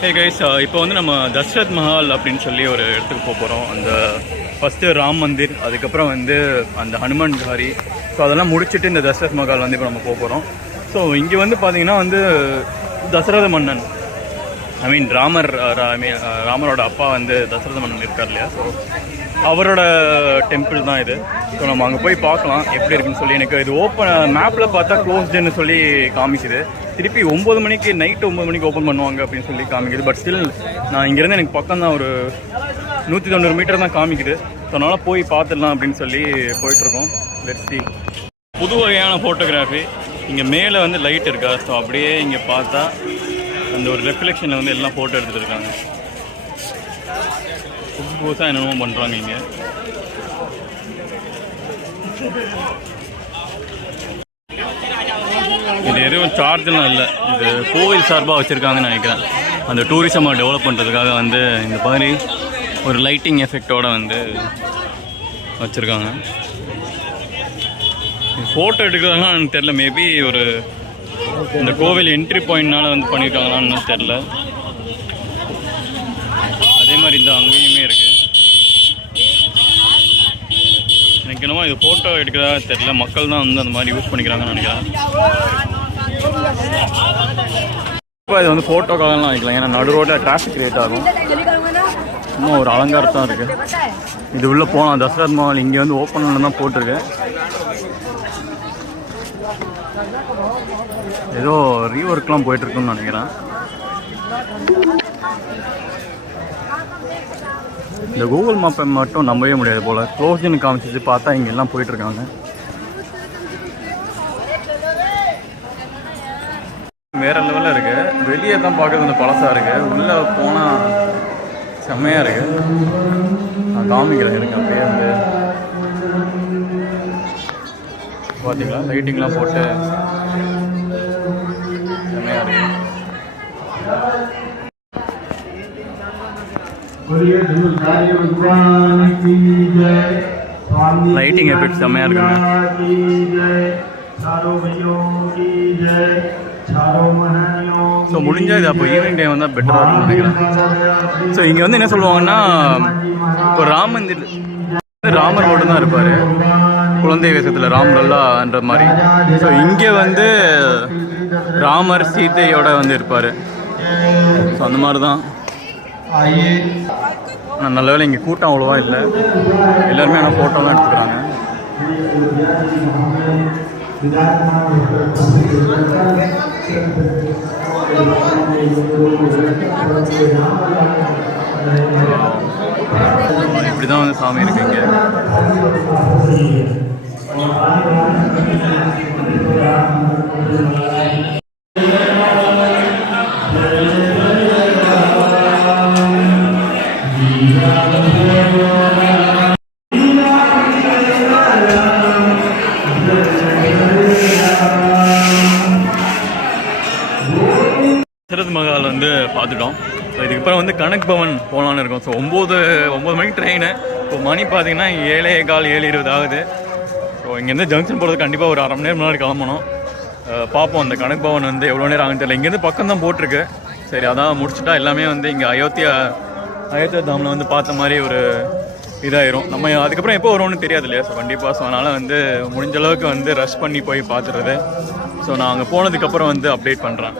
Hey guys, இப்போ வந்து நம்ம தசரத் மஹால் அப்படின்னு சொல்லி ஒரு இடத்துக்கு போக போகிறோம். அந்த ஃபஸ்ட்டு ராம் மந்திர், அதுக்கப்புறம் வந்து அந்த ஹனுமான் காரி. ஸோ அதெல்லாம் முடிச்சுட்டு இந்த தசரத் மஹால் வந்து இப்போ நம்ம போக போகிறோம். ஸோ இங்கே வந்து பார்த்தீங்கன்னா வந்து தசரத மன்னன், ராமரோட அப்பா வந்து தசரத மன்னன் இருக்கார் இல்லையா, ஸோ அவரோட டெம்பிள் தான் இது. ஸோ நம்ம அங்கே போய் பார்க்கலாம் எப்படி இருக்குன்னு சொல்லி. எனக்கு இது ஓப்பன் மேப்பில் பார்த்தா க்ளோஸ்டுன்னு சொல்லி காமிக்குது. திருப்பி 9 மணிக்கு, நைட்டு 9 மணிக்கு ஓப்பன் பண்ணுவாங்க அப்படின்னு சொல்லி காமிக்குது. பட் ஸ்டில் நான் இங்கேருந்து எனக்கு பக்கம் தான், ஒரு 190 மீட்டர் தான் காமிக்குது. ஸோ அதனால் போய் பார்த்துடலாம் அப்படின்னு சொல்லி போயிட்டுருக்கோம். Let's see. புது வகையான ஃபோட்டோகிராஃபி. இங்கே மேலே வந்து லைட் இருக்கா, ஸோ அப்படியே இங்கே பார்த்தா அந்த ஒரு ரெஃப்ளெக்ஷனில் வந்து எல்லாம் ஃபோட்டோ எடுத்துகிட்டு இருக்காங்க. புதுசாக என்னென்னமோ பண்ணுறாங்க இங்கே. இது எதுவும் சார்ஜெலாம் இல்லை, இது கோவில் சார்பாக வச்சுருக்காங்கன்னு நினைக்கிறேன். அந்த டூரிசமாக டெவலப் பண்ணுறதுக்காக வந்து இந்த மாதிரி ஒரு லைட்டிங் எஃபெக்டோடு வந்து வச்சுருக்காங்க. ஃபோட்டோ எடுக்கிறதுலாம் எனக்கு தெரில, மேபி ஒரு இந்த கோவில் என்ட்ரி பாயிண்ட்னால வந்து பண்ணியிருக்காங்களான்னு தெரில. அதே மாதிரி இந்த அங்கேயுமே இருக்குது. எனக்கு என்னமோ இது ஃபோட்டோ எடுக்கிறதா தெரில, மக்கள் தான் வந்து அந்த மாதிரி யூஸ் பண்ணிக்கிறாங்கன்னு நினைக்கிறேன். இப்போ இது வந்து ஃபோட்டோக்காகலாம் வைக்கலாம், ஏன்னா நடு ரோட்டில் டிராஃபிக் கிரியேட் ஆகும். இன்னும் ஒரு அலங்காரத்தான் இருக்குது. இது உள்ளே போகலாம். தசரத் மஹால் இங்கே வந்து ஓப்பனில் தான் போட்டிருக்கு. ஏதோ ரீஒர்க்லாம் போயிட்டுருக்குன்னு நினைக்கிறேன். இந்த கூகுள் மேப்பை மட்டும் நம்பவே முடியாது போல், க்ளோஸ்ன்னு காமிச்சிச்சு. பார்த்தா இங்கே எல்லாம் போயிட்டுருக்காங்க. வேறு லெவலில் இருக்குது. வெளியே தான் பார்க்குறது வந்து பழசாக இருக்குது, உள்ளே போனால் செம்மையாக இருக்குது. நான் காமிக்கிறேன் எனக்கு. அப்படியே வந்து பார்த்தீங்களா, லைட்டிங்லாம் போட்டு செம்மையாக இருக்குது. லைட்டிங் எஃபெக்ட் செம்மையாக இருக்குங்க. ஸோ முடிஞ்சால் இது அப்போ ஈவினிங் டைம் வந்தால் பெட்டராக இருக்கும்னு நினைக்கிறேன். ஸோ இங்கே வந்து என்ன சொல்லுவாங்கன்னா, இப்போ ராமந்திர் ராமர் மட்டும் தான் இருப்பார், குழந்தை வேஷத்தில் ராமரல்லான்ற மாதிரி. ஸோ இங்கே வந்து ராமர் சீதையோட வந்து இருப்பார். ஸோ அந்த மாதிரி தான். ஆனால் நல்ல வேலை இங்கே கூட்டம் அவ்வளோவா இல்லை, எல்லாருமே ஆனால் ஃபோட்டோலாம் எடுத்துக்கிறாங்க. இப்படி தான் வந்து சாமி இருக்கு இங்கே. தசரத் மஹால் வந்து பார்த்துட்டோம். ஸோ இதுக்கப்புறம் வந்து கனக் பவன் போகலான்னு இருக்கோம். ஸோ 9 மணிக்கு ட்ரெயின். இப்போ மணி பார்த்தீங்கன்னா 7:15 7:20 ஆகுது. ஸோ இங்கேருந்து ஜங்ஷன் போகிறது கண்டிப்பாக ஒரு 1/2 மணி நேரம் முன்னாடி கிளம்பணும். பார்ப்போம் அந்த கனக் பவன் வந்து எவ்வளோ நேரம் ஆகுன்னு தெரியல. இங்கேருந்து பக்கம் தான் போட்டிருக்கு. சரி, அதான் முடிச்சுட்டா எல்லாமே வந்து இங்கே அயோத்தியா தாமில் வந்து பார்த்த மாதிரி ஒரு இதாயிரும். நம்ம அதுக்கப்புறம் எப்போ வருவோம்னு தெரியாது இல்லையா. ஸோ கண்டிப்பாக, ஸோ அதனால் வந்து முடிஞ்ச அளவுக்கு வந்து ரஷ் பண்ணி போய் பார்த்துறது. ஸோ நான் அங்கே போனதுக்கப்புறம் வந்து அப்டேட் பண்ணுறேன்.